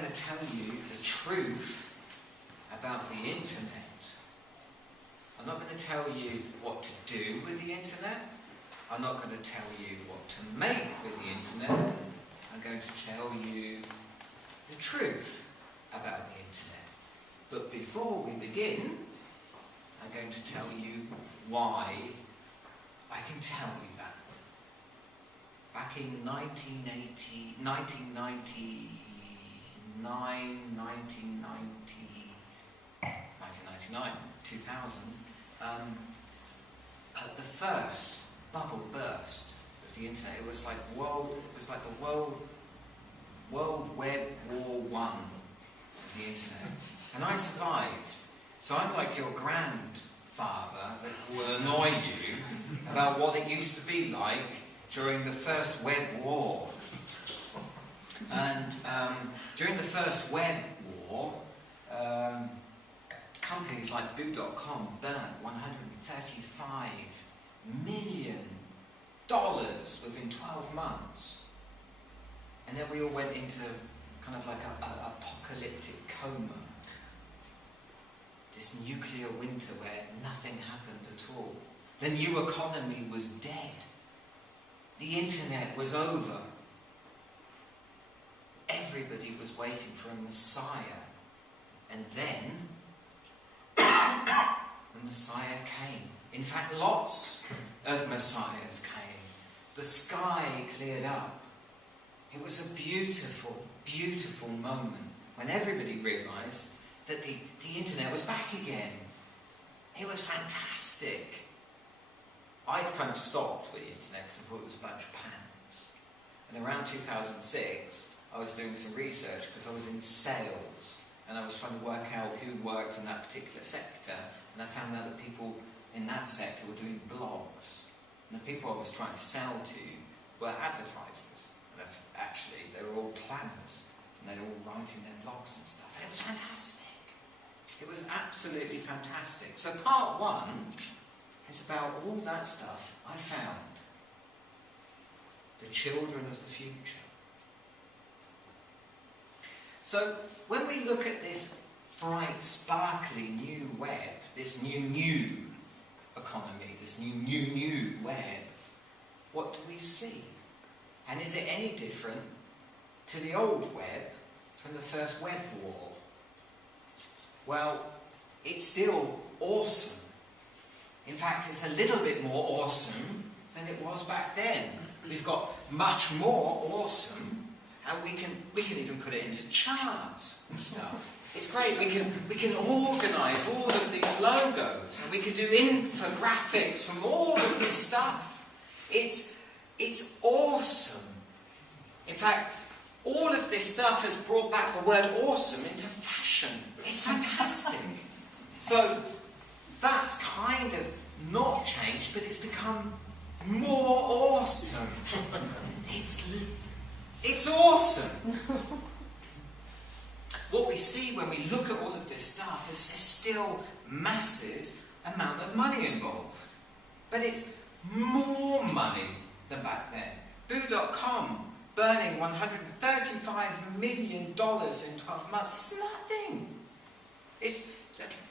going to tell you the truth about the internet. I'm not going to tell you what to do with the internet. I'm not going to tell you what to make with the internet. I'm going to tell you the truth about the internet. But before we begin, I'm going to tell you why I can tell you that. Back in 1999, 2000, the first bubble burst of the internet. It was like the World Web War I of the internet. And I survived. So I'm like your grandfather that will annoy you about what it used to be like during the First Web War. And during the First Web War, companies like Boo.com burnt $135 million within 12 months. And then we all went into kind of like an apocalyptic coma. This nuclear winter where nothing happened at all. The new economy was dead. The internet was over. Everybody was waiting for a Messiah. And then, the Messiah came. In fact, lots of Messiahs came. The sky cleared up. It was a beautiful, beautiful moment when everybody realised that the internet was back again. It was fantastic. I'd kind of stopped with the internet because I thought it was a bunch of pants. And around 2006, I was doing some research because I was in sales and I was trying to work out who worked in that particular sector, and I found out that people in that sector were doing blogs. And the people I was trying to sell to were advertisers. And actually, they were all planners, and they were all writing their blogs and stuff. And it was fantastic. It was absolutely fantastic. So part one is about all that stuff I found. The children of the future. So when we look at this bright, sparkly new web, this new economy, this new web, what do we see? And is it any different to the old web from the first web war? Well, it's still awesome. In fact, it's a little bit more awesome than it was back then. We've got much more awesome, and we can even put it into charts and stuff. It's great. We can organise all of these logos, and we can do infographics from all of this stuff. It's awesome. In fact, all of this stuff has brought back the word awesome into fashion. It's fantastic. So that's kind of not changed, but it's become more awesome. It's awesome. What we see when we look at all of this stuff is there's still massive amount of money involved. But it's more money than back then. Boo.com burning $135 million in 12 months. It's nothing.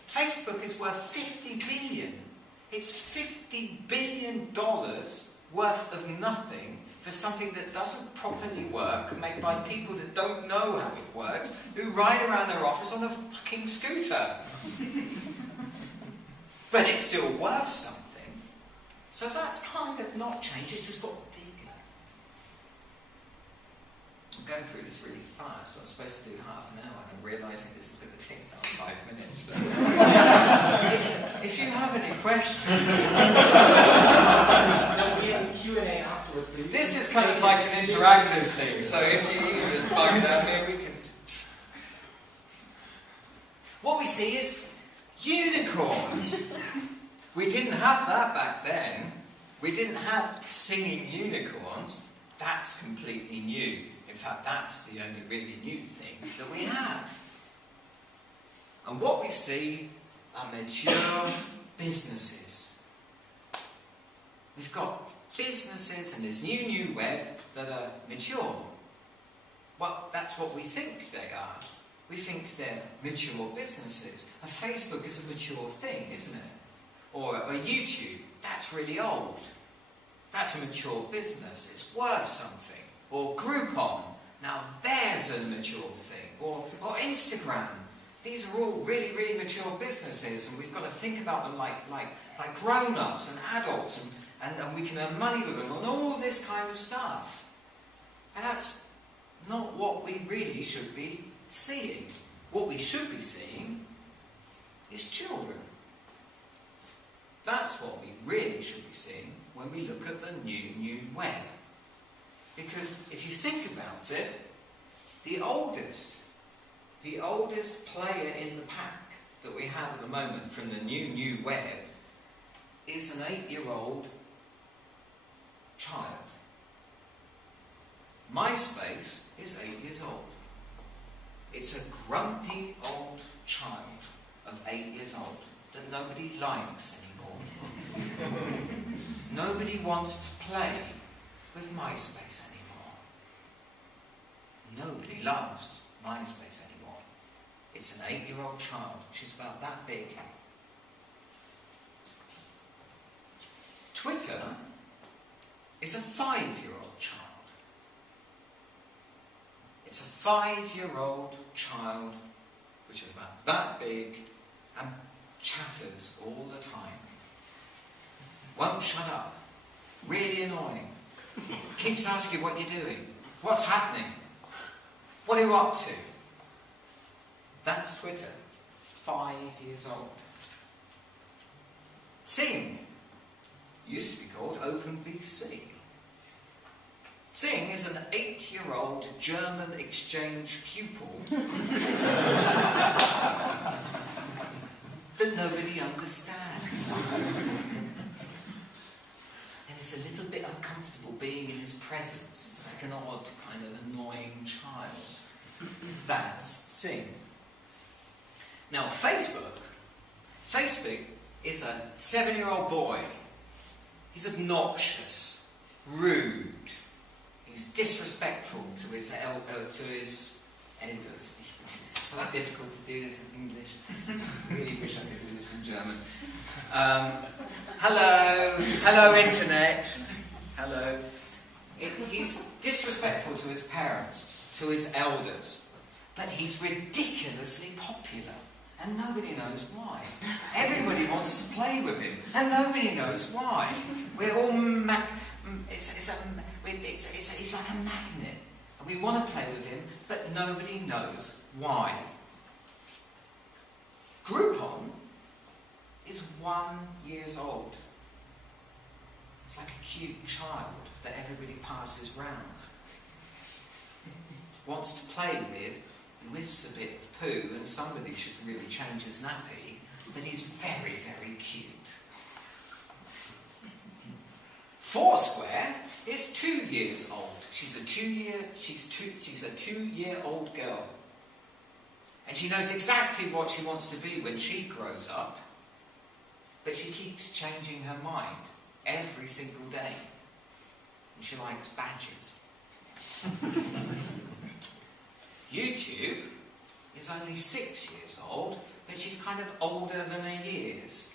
Facebook is worth $50 billion. It's $50 billion worth of nothing for something that doesn't properly work, made by people that don't know how it works, who ride around their office on a fucking scooter. But it's still worth something. So that's kind of not changed, it's just got bigger. I'm going through this really fast. I'm supposed to do half an hour, and I'm realising this is going to take about 5 minutes. But if you have any questions... Q&A afterwards, please. This is kind of like an interactive thing, so if you just plug it out here, we can... What we see is unicorns. We didn't have that back then. We didn't have singing unicorns. That's completely new. In fact, that's the only really new thing that we have. And what we see are mature businesses. We've got businesses in this new web that are mature. well, that's what we think they are. We think they're mature businesses. A Facebook is a mature thing, isn't it? Or a YouTube, that's really old. That's a mature business. It's worth something. Or Groupon, now there's a mature thing. Or Instagram. These are all really, really mature businesses, and we've got to think about them like grown-ups and adults, and we can earn money with them, and all this kind of stuff. And that's not what we really should be seeing. What we should be seeing is children. That's what we really should be seeing when we look at the new web. Because if you think about it, the oldest player in the pack that we have at the moment from the new web is an 8-year-old child. MySpace is 8 years old. It's a grumpy old child of 8 years old that nobody likes anymore. Nobody wants to play with MySpace anymore. Nobody loves MySpace anymore. It's an 8-year-old child. She's about that big. Twitter is a 5-year-old child. It's a 5-year-old child which is about that big and chatters all the time. Won't shut up. Really annoying. Keeps asking what you're doing. What's happening? What are you up to? That's Twitter. 5 years old. Sing used to be called OpenBC. Sing is an 8-year-old German exchange pupil that nobody understands. And it's a little bit uncomfortable being in his presence. It's like an odd, kind of annoying child. That's Sing. Now, Facebook is a 7-year-old boy. He's obnoxious, rude. He's disrespectful to his elders. It's so difficult to do this in English. I really wish I could do this in German. Hello internet. Hello. He's disrespectful to his parents, to his elders, but he's ridiculously popular, and nobody knows why. Everybody wants to play with him, and nobody knows why. We're all it's like a magnet. We want to play with him, but nobody knows why. Groupon is 1 year old. It's like a cute child that everybody passes round. Wants to play with, whiffs a bit of poo, and somebody should really change his nappy, but he's very, very cute. Foursquare is 2 years old. She's a 2-year-old girl. And she knows exactly what she wants to be when she grows up, but she keeps changing her mind every single day. And she likes badges. YouTube is only 6 years old, but she's kind of older than her years.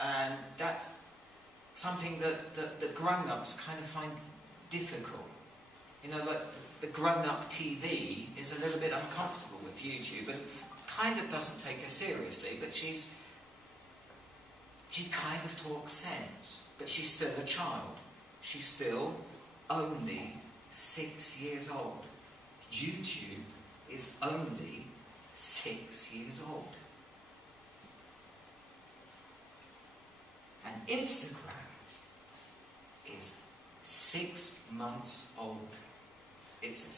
And that's something that grown-ups kind of find difficult. You know, like the grown-up TV is a little bit uncomfortable with YouTube and kind of doesn't take her seriously, but she kind of talks sense, but she's still a child. She's still only 6 years old. YouTube is only 6 years old. And Instagram is 6 months old. It's a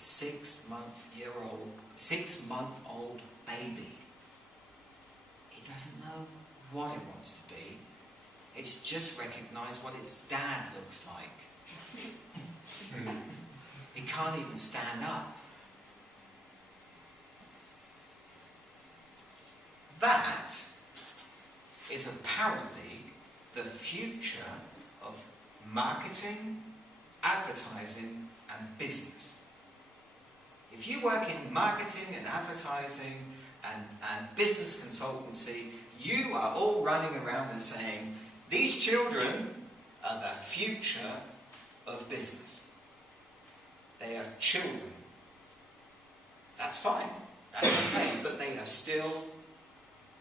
6-month-old baby. It doesn't know what it wants to be. It's just recognised what its dad looks like. It can't even stand up. That is apparently the future of marketing, advertising and business. If you work in marketing and advertising and business consultancy, you are all running around and saying, these children are the future of business. They are children. That's fine. That's okay. But they are still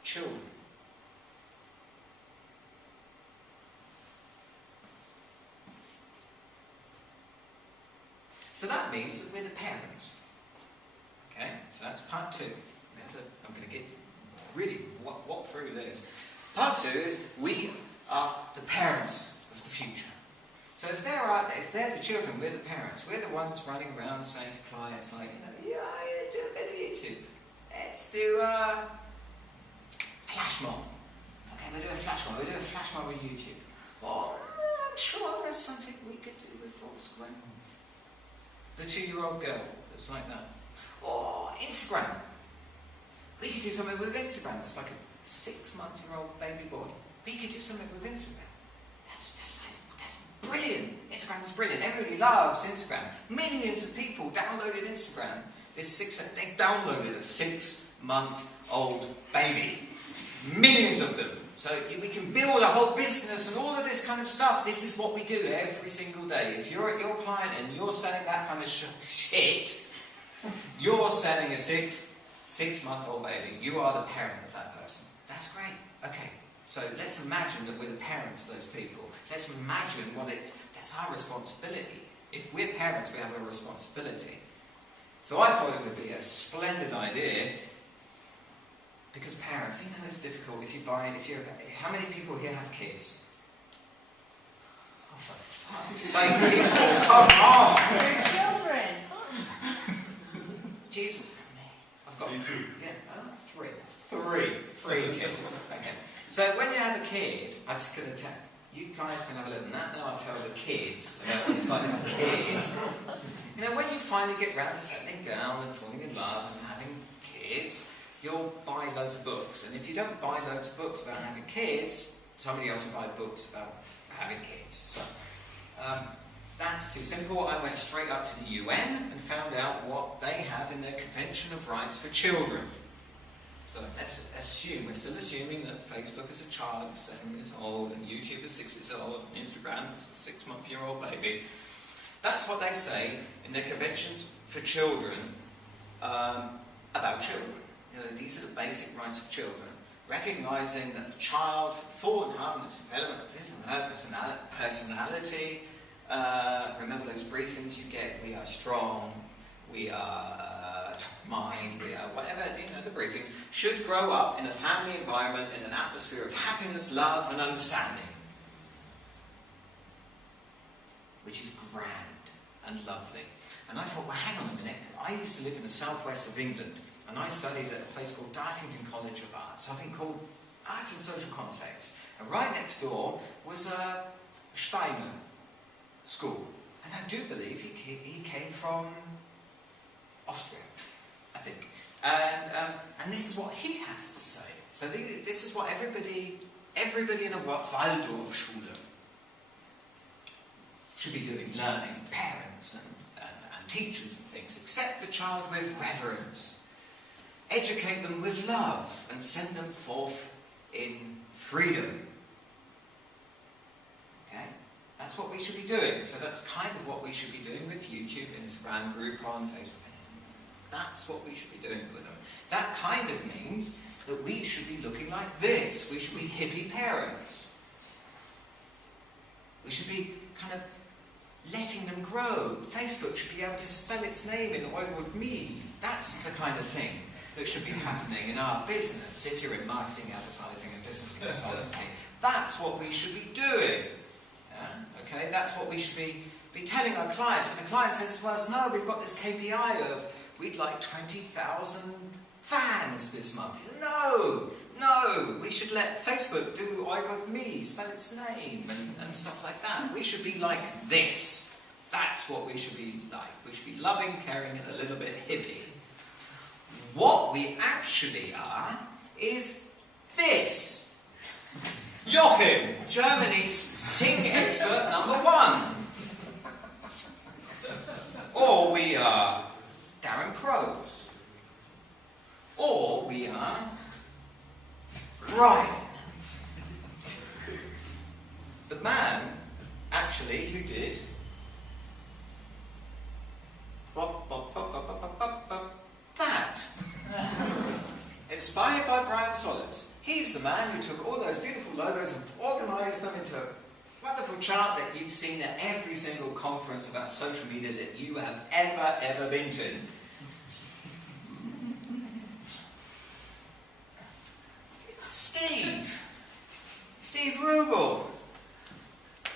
children. So that means that we're the parents. Okay? So that's part 2. I'm going to get really walk through this. Part 2 is we are the parents of the future. So if they're the children, we're the parents. We're the ones running around saying to clients like, yeah, do a bit of YouTube. Let's do a flash mob. Okay, we'll do a flash mob. We'll do a flash mob with YouTube. Or I'm sure there's something we could do with what's going on. The 2-year-old girl that's like that. Or Instagram. We could do something with Instagram. It's like a 6-month-old baby boy. We could do something with Instagram. That's brilliant. Instagram is brilliant. Everybody loves Instagram. Millions of people downloaded Instagram. They downloaded a 6-month-old baby. Millions of them. So we can build a whole business and all of this kind of stuff. This is what we do every single day. If you're at your client and you're selling that kind of shit, you're selling a 6-month-old baby. You are the parent of that person. That's great. Okay. So let's imagine that we're the parents of those people. Let's imagine that's our responsibility. If we're parents, we have a responsibility. So I thought it would be a splendid idea, because parents, it's difficult how many people here have kids? Oh, for fuck's sake, people, come on! They're children. Jesus, I've got 2. Yeah, 3 kids. Okay. So when you have a kid, I'm just going to tell you guys can have a look at that. Now I'll tell the kids about what it's like to have kids. When you finally get round to settling down and falling in love and having kids, you'll buy loads of books. And if you don't buy loads of books about having kids, somebody else will buy books about having kids. So that's too simple. I went straight up to the UN and found out what they have in their Convention of Rights for Children. So let's assume, we're still assuming that Facebook is a child of 7 years old, and YouTube is 6 years old, and Instagram is a 6-month-old baby. That's what they say in their conventions for children about children. These are the basic rights of children. Recognising that the child, for the full and harmonious development of his and her personality, remember those briefings you get, we are strong, we are mind, we are whatever, the briefings, should grow up in a family environment in an atmosphere of happiness, love and understanding. Which is grand and lovely. And I thought, well, hang on a minute, I used to live in the southwest of England, and I studied at a place called Dartington College of Art, something called Art and Social Context. And right next door was a Steiner school. And I do believe he came from Austria, I think. And this is what he has to say. So this is what everybody in a Waldorfschule should be doing, learning, parents and teachers and things. Accept the child with reverence. Educate them with love and send them forth in freedom. Okay? That's what we should be doing. So that's kind of what we should be doing with YouTube, Instagram, Groupon, Facebook. That's what we should be doing with them. That kind of means that we should be looking like this. We should be hippie parents. We should be kind of letting them grow. Facebook should be able to spell its name in I would me. That's the kind of thing that should be happening in our business. If you're in marketing, advertising and business consultancy, that's what we should be doing. Yeah? Okay, that's what we should be telling our clients. When the client says to us, no, we've got this KPI of we'd like 20,000 fans this month. No, we should let Facebook do I would me, spell its name and stuff like that. We should be like this. That's what we should be like. We should be loving, caring and a little bit hippie. What we actually are is this. Joachim, Germany's sing expert #1. Or we are Darren crows. Or we are Brian. The man, actually, who did that. Inspired by Brian Solis. He's the man who took all those beautiful logos and organised them into a wonderful chart that you've seen at every single conference about social media that you have ever been to. Steve Rubel.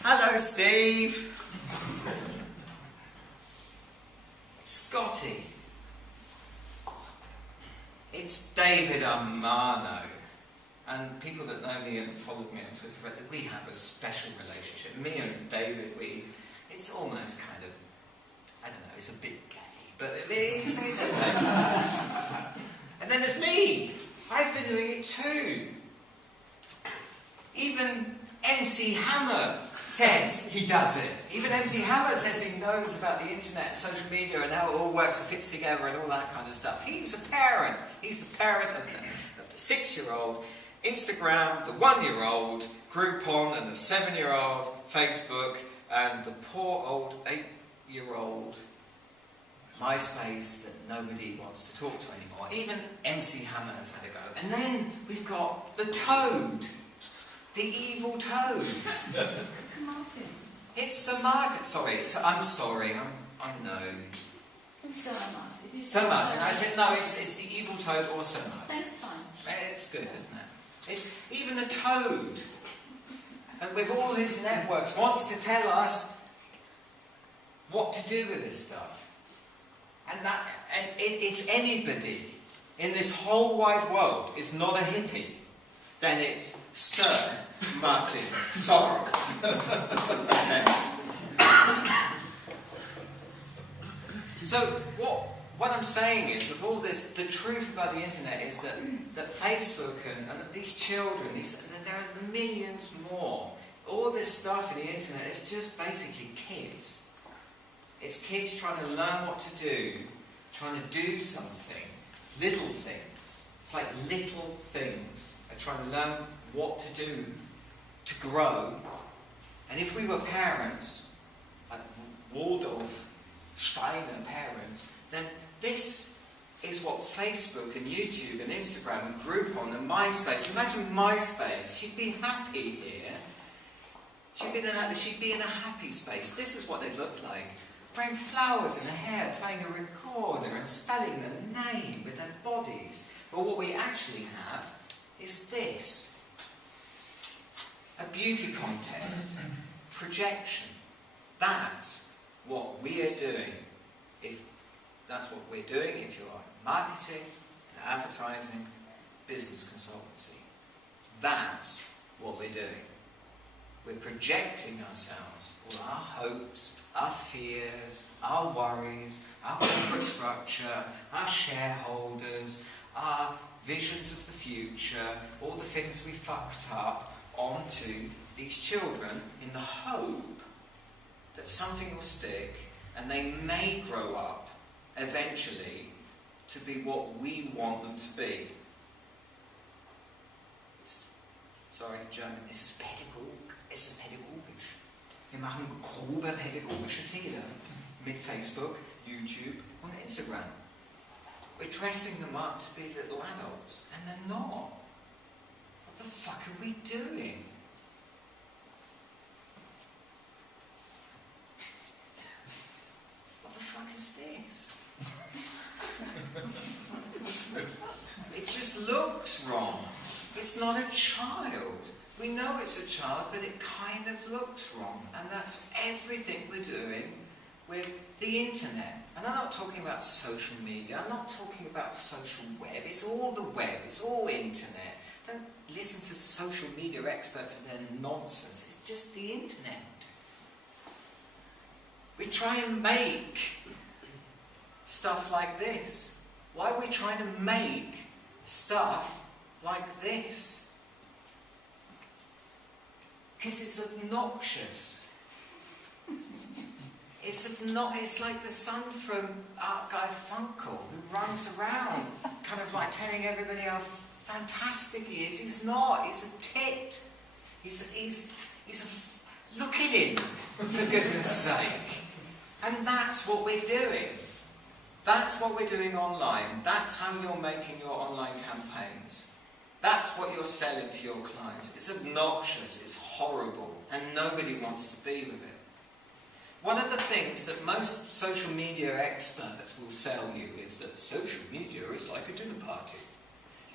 Hello, Steve. Scotty. It's David Armano. And people that know me and followed me on Twitter, we have a special relationship. Me and David, it's almost kind of, I don't know, it's a bit gay, but it's okay. And then there's me. I've been doing it too. Even MC Hammer says he does it. Even MC Hammer says he knows about the internet and social media and how it all works and fits together and all that kind of stuff. He's a parent. He's the parent of the 6-year-old Instagram, the 1-year-old Groupon, and the 7-year-old Facebook, and the poor old 8-year-old MySpace that nobody wants to talk to anymore. Even MC Hammer has had a go. And then we've got the Toad. The evil Toad. It's Martin. It's Sir Martin. Sorry, I'm sorry. I know. Sir Martin. Sir Martin. I said no. It's the evil Toad or Sir Martin. That's fine. It's good, isn't it? It's even the Toad, and with all his networks, wants to tell us what to do with this stuff. And if anybody in this whole wide world is not a hippie, then it's Sir Martin Sorrell. So what I'm saying is, with all this, the truth about the internet is that Facebook and these children, there are millions more. All this stuff in the internet is just basically kids. It's kids trying to learn what to do, trying to do something, little things. It's like little things. They're trying to learn what to do to grow. And if we were parents, like Waldorf Steiner parents, then this is what Facebook and YouTube and Instagram and Groupon and MySpace. Imagine MySpace. She'd be happy here. She'd be in a happy space. This is what they'd look like. Wearing flowers in her hair, playing a recorder and spelling their name with their bodies. But what we actually have is this. A beauty contest. Projection. That's what we are doing. That's what we're doing if you're marketing, advertising, business consultancy. That's what we're doing. We're projecting ourselves, all our hopes, our fears, our worries, our corporate structure, our shareholders, our visions of the future, all the things we fucked up onto these children in the hope that something will stick and they may grow up eventually to be what we want them to be. Sorry, German, es ist pädagogisch. Wir machen grobe pädagogische Fehler mit Facebook, YouTube und Instagram. We're dressing them up to be little adults, and they're not. What the fuck are we doing? What the fuck is this? It just looks wrong. It's not a child. We know it's a child, but it kind of looks wrong. And that's everything we're doing with the internet. And I'm not talking about social media. I'm not talking about social web. It's all the web. It's all internet. Don't listen to social media experts and their nonsense. It's just the internet. We try and make stuff like this. Why are we trying to make stuff like this? Because it's obnoxious. It's like the son from Art Guy Funkle, who runs around kind of like telling everybody how fantastic he is. He's not. He's a tit. Look at him, for goodness sake. And that's what we're doing. That's what we're doing online. That's how you're making your online campaigns. That's what you're selling to your clients. It's obnoxious, it's horrible, and nobody wants to be with it. One of the things that most social media experts will sell you is that social media is like a dinner party.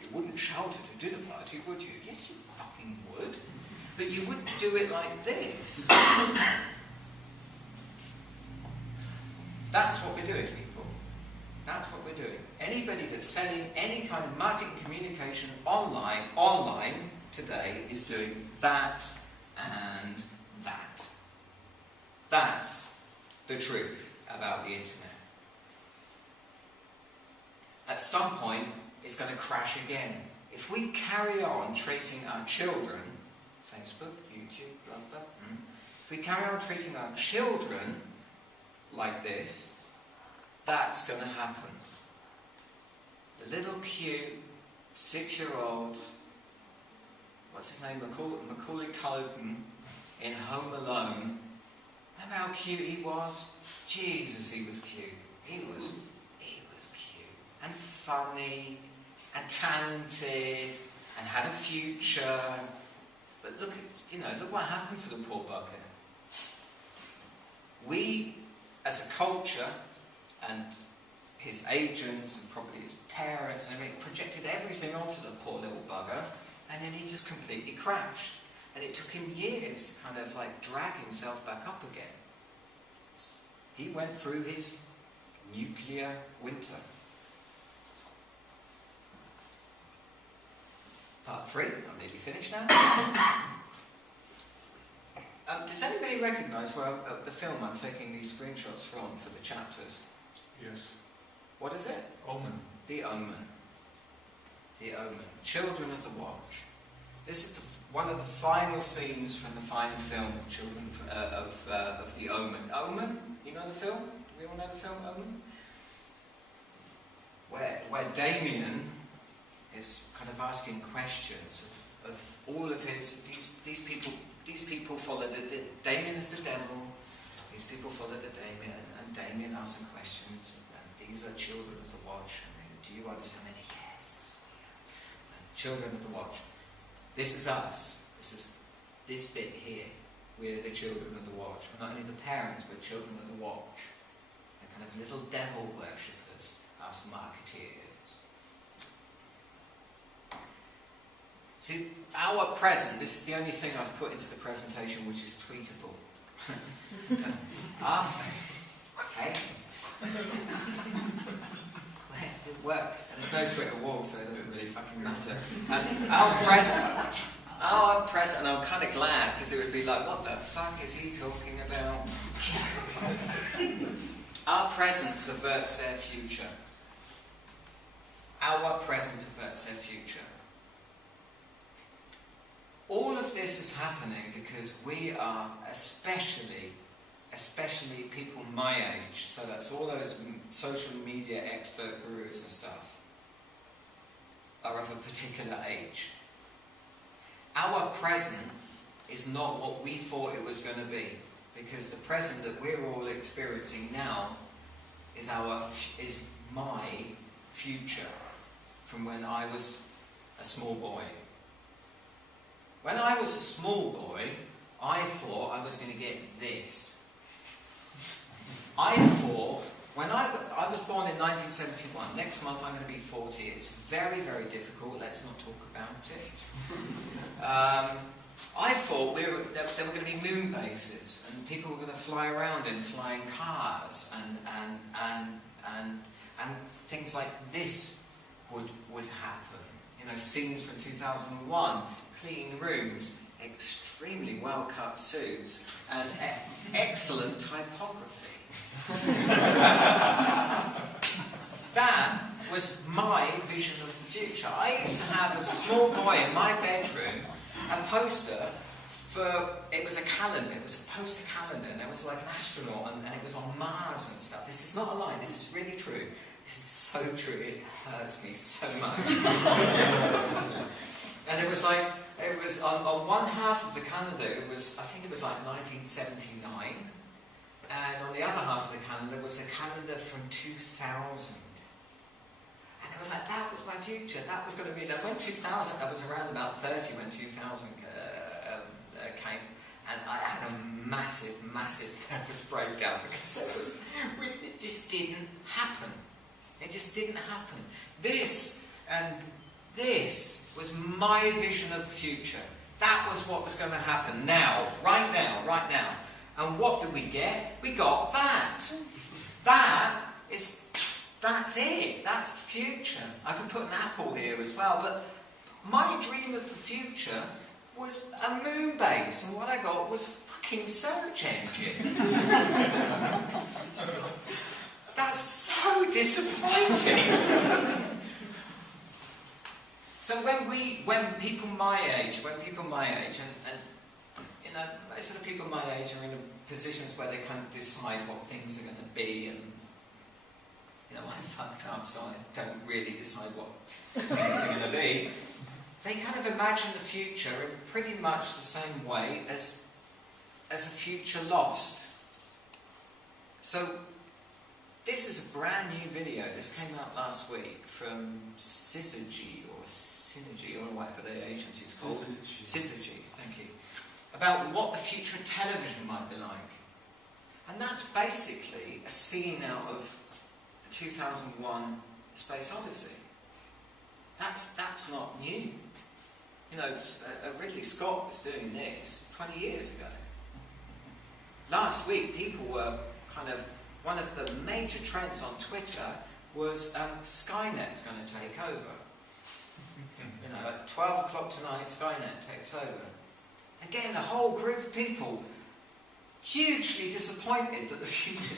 You wouldn't shout at a dinner party, would you? Yes, you fucking would. But you wouldn't do it like this. That's what we're doing, people. That's what we're doing. Anybody that's selling any kind of marketing communication online today is doing that and that. That's the truth about the internet. At some point, it's going to crash again. If we carry on treating our children, Facebook, YouTube, blah, blah, if we carry on treating our children like this, that's going to happen. The little cute 6-year-old, what's his name, Macaulay Culkin in Home Alone. Remember how cute he was? Jesus, he was cute. He was cute and funny and talented and had a future. But look what happened to the poor bugger. We, as a culture, and his agents and probably his parents and everything, projected everything onto the poor little bugger, and then he just completely crashed. And it took him years to kind of like drag himself back up again. He went through his nuclear winter. Part 3, I'm nearly finished now. Does anybody recognise where the film I'm taking these screenshots from for the chapters? Yes. What is it? Omen. The Omen. The Omen. Children of the Watch. This is one of the final scenes from the final film of Children of the Omen. Omen? You know the film? Do we all know the film Omen? Where Damien is kind of asking questions of all of these people follow Damien is the devil. These people follow the Damien, and Damien asks them questions. And these are children of the Watch. And do you understand? And yes. And children of the Watch. This is us. This is this bit here. We're the children of the Watch. We're not only the parents, we're children of the Watch. They're kind of little devil worshippers, us marketeers. See, our present, this is the only thing I've put into the presentation which is tweetable. Okay. It worked. And there's no Twitter wall, so it doesn't really fucking matter. And our present, and I'm kind of glad, because it would be like, what the fuck is he talking about? Our present perverts their future. Our present perverts their future. All of this is happening because we are, especially people my age, so that's all those social media expert gurus and stuff, are of a particular age. Our present is not what we thought it was going to be, because the present that we're all experiencing now is my future from when I was a small boy. When I was a small boy, I thought I was going to get this. I thought, when I was born in 1971, next month I'm going to be 40, it's very, very difficult, let's not talk about it. I thought there were going to be moon bases, and people were going to fly around in flying cars, and things like this would happen. You know, scenes from 2001, clean rooms, extremely well-cut suits, and excellent typography. That was my vision of the future. I used to have, as a small boy in my bedroom, a poster it was a calendar, it was a poster calendar, and it was like an astronaut, and it was on Mars and stuff. This is not a lie, this is really true. This is so true, it hurts me so much. And it was like, it was on one half of the calendar, it was, I think it was like 1979, and on the other half of the calendar was a calendar from 2000. And it was like, that was my future, that was going to be, that when 2000, I was around about 30 when 2000 came, and I had a massive, massive nervous breakdown because it just didn't happen. It just didn't happen. This was my vision of the future. That was what was going to happen now, right now, right now. And what did we get? We got that. That's it. That's the future. I could put an apple here as well, but my dream of the future was a moon base, and what I got was a fucking search engine. That's so disappointing. So when people my age, and you know, most of the people my age are in positions where they can't decide what things are going to be, and you know, I fucked up, so I don't really decide what things are going to be. They kind of imagine the future in pretty much the same way as a future lost. So this is a brand new video. This came out last week from Syzygy or whatever the agency's called. Syzygy, thank you. About what the future of television might be like. And that's basically a scene out of 2001: A Space Odyssey. That's not new. You know, Ridley Scott was doing this 20 years ago. Last week, people were kind of, one of the major trends on Twitter was Skynet's going to take over. You know, at 12 o'clock tonight, Skynet takes over. Again, a whole group of people hugely disappointed that the future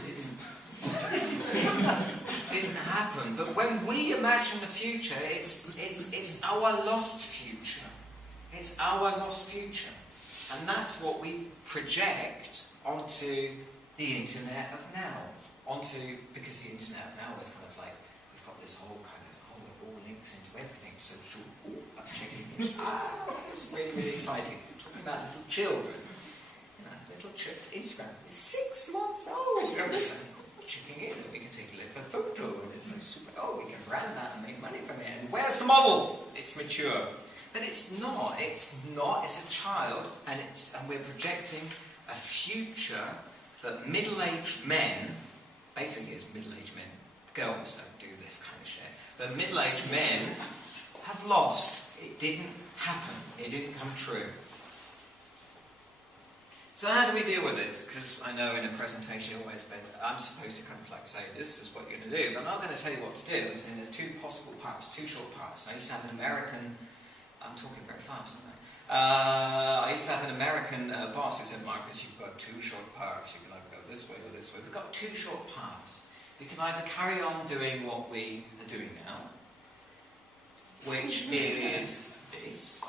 didn't happen. But when we imagine the future, it's our lost future. It's our lost future. And that's what we project onto the internet of now. Because the internet of now is kind of like, we've got this whole kind of, it all links into everything, social, I'm checking it. It's really, really exciting. I'm talking about little children. You know, Instagram is 6 months old. Checking in, and we can take a look at a photo, and it's like super, we can brand that and make money from it. And where's the model? It's mature. But it's not, it's a child, and we're projecting a future that middle-aged men, basically it's middle-aged men, girls don't do this kind of shit, but middle-aged men have lost. It didn't happen. It didn't come true. So how do we deal with this? Because I know in a presentation I'm supposed to kind of like say, this is what you're going to do, but I'm not going to tell you what to do. And there's two possible paths, two short paths. I used to have an American, I'm talking very fast, aren't I? I used to have an American boss who said, Marcus, you've got two short paths. You can either go this way or this way. We've got two short paths. We can either carry on doing what we are doing now, which is this.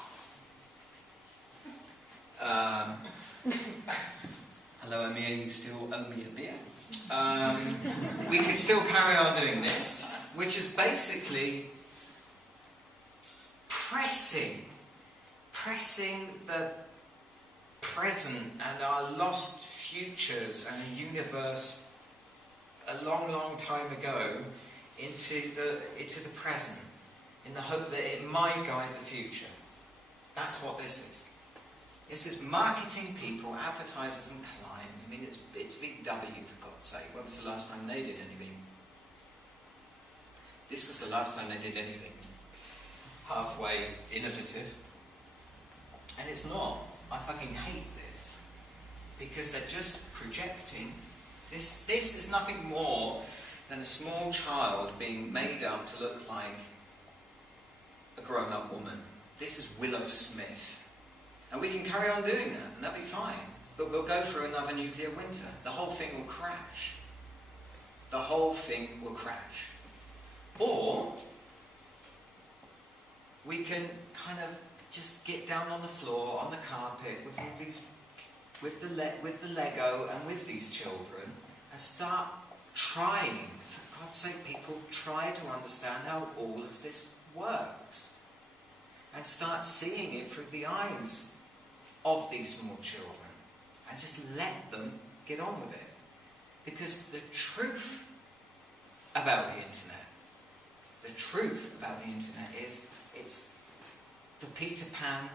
Hello, Amir, you still owe me a beer. We can still carry on doing this, which is basically pressing the present and our lost futures and a universe a long, long time ago into the present, in the hope that it might guide the future. That's what this is. This is marketing people, advertisers and clients. I mean, it's Big W, for God's sake. When was the last time they did anything? This was the last time they did anything halfway innovative. And it's not. I fucking hate this. Because they're just projecting. This is nothing more than a small child being made up to look like a grown-up woman. This is Willow Smith. And we can carry on doing that, and that'll be fine. But we'll go through another nuclear winter. The whole thing will crash. The whole thing will crash. Or we can kind of just get down on the floor, on the carpet, with all these, with the Lego and with these children, and start trying, for God's sake, people, try to understand how all of this works. And start seeing it through the eyes of these small children. And just let them get on with it. Because the truth about the internet is it's the Peter Pan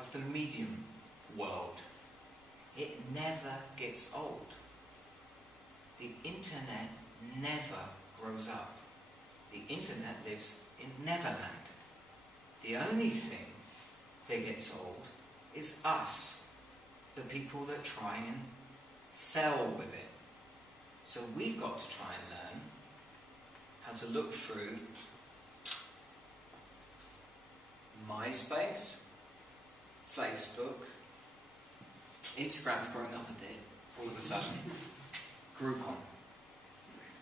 of the medium world. It never gets old. The internet never grows up. The internet lives in Neverland. The only thing that gets old is us, the people that try and sell with it. So we've got to try and learn how to look through MySpace, Facebook, Instagram's growing up a bit, all of a sudden, Groupon.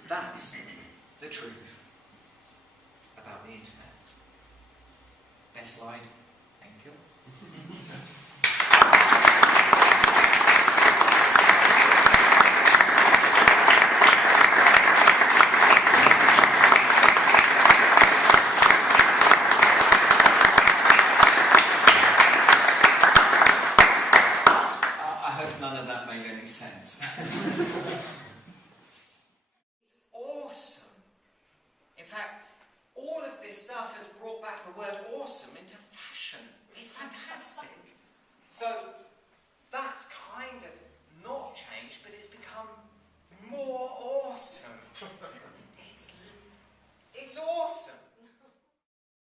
That's the truth about the internet. Next slide. Thank you. I hope none of that made any sense.